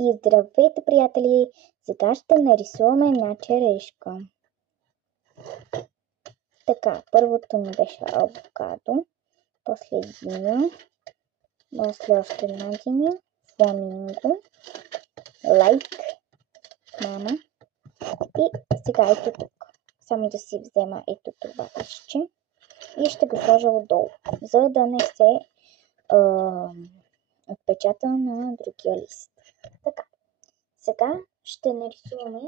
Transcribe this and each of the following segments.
И здравейте, приятели! Сега ще нарисуваме една черешка. Така, първото ни беше авокадо, после диня, после още една диня, фламинго, лайк, мама и сега ето тук. Само да си взема ето това листче и ще го сложа отдолу, за да не се отпечата на другия лист. Така, сега ще нарисуваме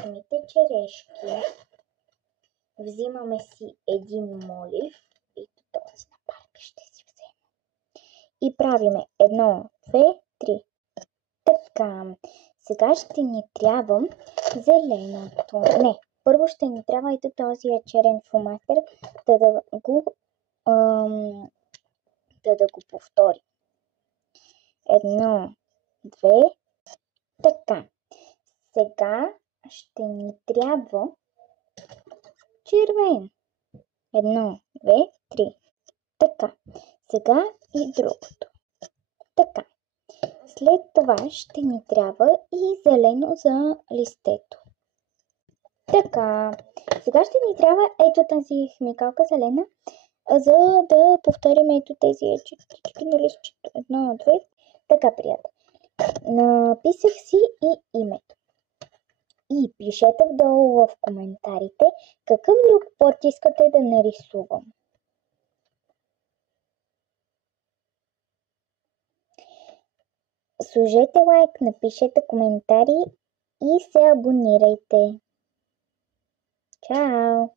самите черешки. Взимаме си един молив, ето този на парка ще си взема. И правиме 1, 2, 3. Така, сега ще ни трябва зеленото. Не, първо ще ни трябва ето този черен фломастер, да го повторим. 1, 2, така. Сега ще ни трябва червен. 1, 2, 3. Така. Сега и другото. Така. След това ще ни трябва и зелено за листето. Така. Сега ще ни трябва ето тази химикалка зелена, за да повторим ето тези чертички на листчето. 1, 2. Така, приятели. Написах си и името. И пишете вдолу в коментарите какъв друг път искате да нарисувам. Сложете лайк, напишете коментари и се абонирайте. Чао!